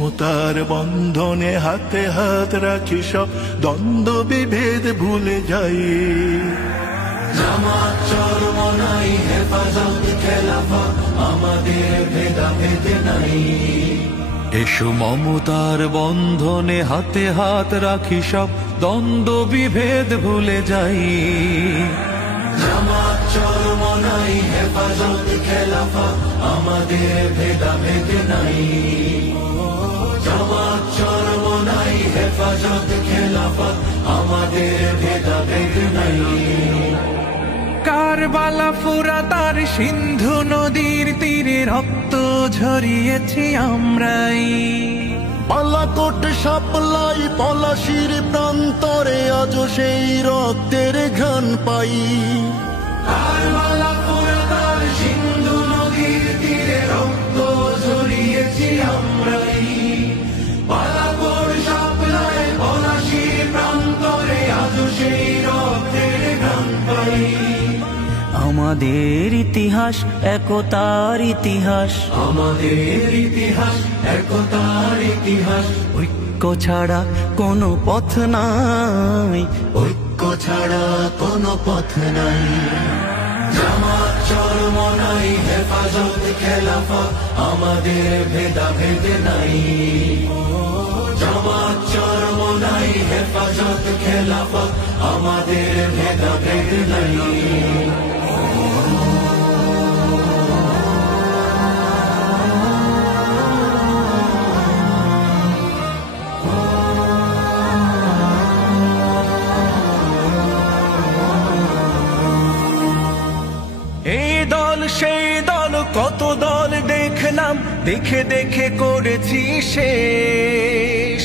মমতার বন্ধনে হাতে হাত রাখি সব দ্বন্দ্ব বিভেদ ভুলে যাই। জামাত চরমনাই হেফাজত খেলাফত আমাদের ভেদাভেদ নাই। এসো মমতার বন্ধনে হাতে হাত রাখি সব দ্বন্দ্ব বিভেদ ভুলে যাই। জামাত চরমনাই হেফাজত খেলাফত আমাদের ভেদাভেদ নাই। জামাত চরমনাই হেফাজত খেলাফত আমাদের ভেদাভেদ নাই। কারবালা ফুরাত আর সিন্ধু নদীর তীরে রক্ত ঝরিয়েছি আমরাই। পালাকোট সাপলাই পলাশির প্রান্তরে আজ সেই রক্তের ঘ্রাণ পাই। কারবালা ফুরাত আর সিন্ধু নদীর তীরে রক্ত ঝরিয়েছি আমরাই। পালাকোট সাপলাই পলাশির প্রান্তরে আজ সেই রক্তের ঘ্রাণ পাই। আমাদের ইতিহাস একতার ইতিহাস, আমাদের ইতিহাস একতার ইতিহাস। ঐক্য ছাড়া কোনো পথ নাই, ঐক্য ছাড়া কোনো পথ নাই। জামাত চরমনাই হেফাজত খেলাফত আমাদের ভেদাভেদ নাই। জামাত চরমনাই হেফাজত খেলাফত আমাদের ভেদাভেদ নাই। এই দল সেই দল কত দল দেখলাম, দেখে দেখে করেছি শেষ।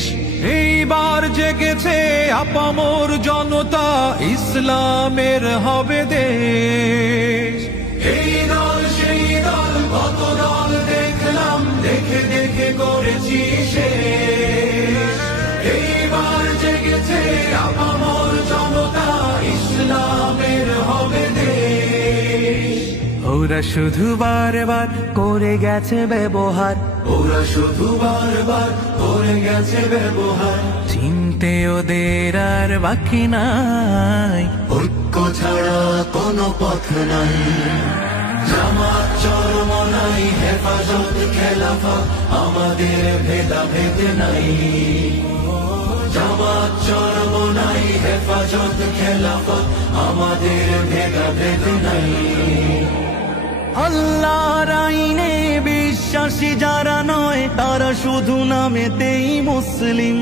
এইবার জেগেছে আপামর জনতা, ইসলামের হবে দেশ। এই দল সেই দল কত দল দেখলাম, দেখে দেখে করেছি শেষ। এইবার জেগেছে আপামর জনতা, ইসলামের হবে দেশ। ওরা শুধু বারবার করে গেছে ব্যবহার, ওরা শুধু বারবার করে গেছে ব্যবহার। চিনতে ওদের আর বাকি নাই। ঐক্য ছাড়া কোনো পথ নাই। জামাত চরমনাই হেফাজত খেলাফত আমাদের ভেদাভেদ নাই। জামাত চরমনাই হেফাজত খেলাফত আমাদের ভেদাভেদ নাই। আল্লাহর আইনে বিশ্বাসী যারা নয়, তারা শুধু নামেতেই মুসলিম।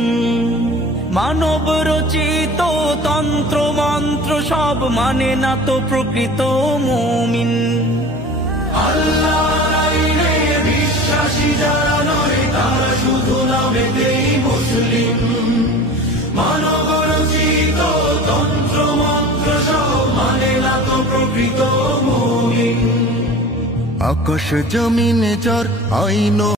মানব রচিত তন্ত্র মন্ত্র সব মানে না তো প্রকৃত মুমিন। আল্লাহর আইনে বিশ্বাসী যারা নয়, তারা শুধু নামেতেই মুসলিম। মানব রচিত তন্ত্র মন্ত্র সব মানে না তো প্রকৃত মুমিন। আকাশ জমিন যার আইন